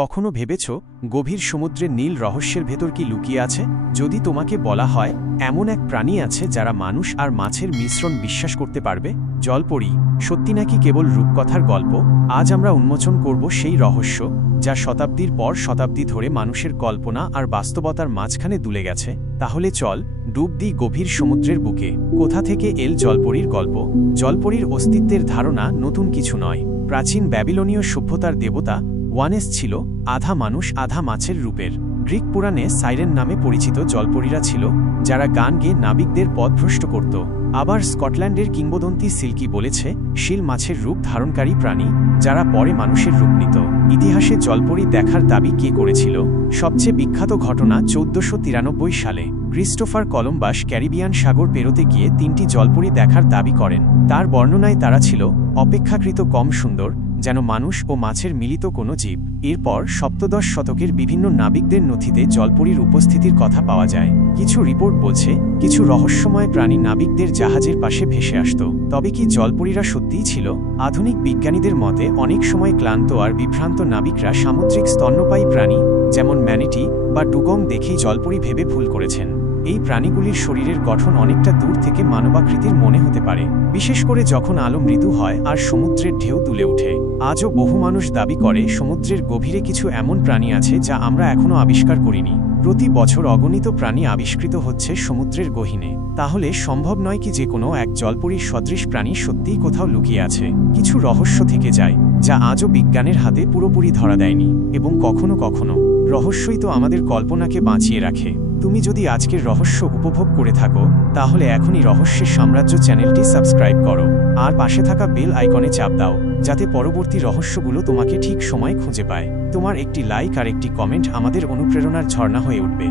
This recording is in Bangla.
কখনো ভেবেছ গভীর সমুদ্রের নীল রহস্যের ভেতর কি লুকিয়ে আছে? যদি তোমাকে বলা হয় এমন এক প্রাণী আছে যারা মানুষ আর মাছের মিশ্রণ বিশ্বাস করতে পারবে, জলপরী সত্যি নাকি কেবল রূপকথার গল্প? আজ আমরা উন্মোচন করব সেই রহস্য যা শতাব্দীর পর শতাব্দী ধরে মানুষের কল্পনা আর বাস্তবতার মাঝখানে দুলে গেছে। তাহলে চল ডুব দিই গভীর সমুদ্রের বুকে। কোথা থেকে এল জলপরীর গল্প? জলপরীর অস্তিত্বের ধারণা নতুন কিছু নয়। প্রাচীন ব্যাবিলনীয় সভ্যতার দেবতা ওয়ানেস ছিল আধা মানুষ আধা মাছের রূপের। গ্রিক পুরাণে সাইরেন নামে পরিচিত জলপরীরা ছিল যারা গান গেয়ে নাবিকদের পথভ্রষ্ট করত। আবার স্কটল্যান্ডের কিংবদন্তি সিল্কি বলেছে শিল মাছের রূপ ধারণকারী প্রাণী যারা পরে মানুষের রূপ নিত। ইতিহাসে জলপরী দেখার দাবি কে করেছিল? সবচেয়ে বিখ্যাত ঘটনা 1493 সালে ক্রিস্টোফার কলম্বাস ক্যারিবিয়ান সাগর পেরোতে গিয়ে 3টি জলপরী দেখার দাবি করেন। তার বর্ণনায় তারা ছিল অপেক্ষাকৃত কম সুন্দর, যেন মানুষ ও মাছের মিলিত কোনো জীব। এরপর সপ্তদশ শতকের বিভিন্ন নাবিকদের নথিতে জলপরীর উপস্থিতির কথা পাওয়া যায়। কিছু রিপোর্ট বলছে কিছু রহস্যময় প্রাণী নাবিকদের জাহাজের পাশে ভেসে আসত। তবে কি জলপরীরা সত্যিই ছিল? আধুনিক বিজ্ঞানীদের মতে অনেক সময় ক্লান্ত আর বিভ্রান্ত নাবিকরা সামুদ্রিক স্তন্যপায়ী প্রাণী যেমন ম্যানিটি বা ডুগং দেখেই জলপরী ভেবে ভুল করেছেন। এই প্রাণীগুলির শরীরের গঠন অনেকটা দূর থেকে মানবাকৃতির মনে হতে পারে, বিশেষ করে যখন আলো মৃদু হয় আর সমুদ্রের ঢেউ দুলে ওঠে। আজও বহু মানুষ দাবি করে সমুদ্রের গভীরে কিছু এমন প্রাণী আছে যা আমরা এখনও আবিষ্কার করিনি। প্রতি বছর অগণিত প্রাণী আবিষ্কৃত হচ্ছে সমুদ্রের গহীনে। তাহলে সম্ভব নয় কি যে কোনো এক জলপরীর সদৃশ প্রাণী সত্যিই কোথাও লুকিয়ে আছে? কিছু রহস্য থেকে যায় যা আজও বিজ্ঞানের হাতে পুরোপুরি ধরা দেয়নি, এবং কখনো কখনো রহস্যই তো আমাদের কল্পনাকে বাঁচিয়ে রাখে। তুমি যদি আজকের রহস্য উপভোগ করে থাকো, তাহলে এখনই রহস্যের সাম্রাজ্য চ্যানেলটি সাবস্ক্রাইব করো আর পাশে থাকা বেল আইকনে চাপ দাও, যাতে পরবর্তী রহস্যগুলো তোমাকে ঠিক সময় খুঁজে পায়। তোমার একটি লাইক আর একটি কমেন্ট আমাদের অনুপ্রেরণার ঝর্ণা হয়ে উঠবে।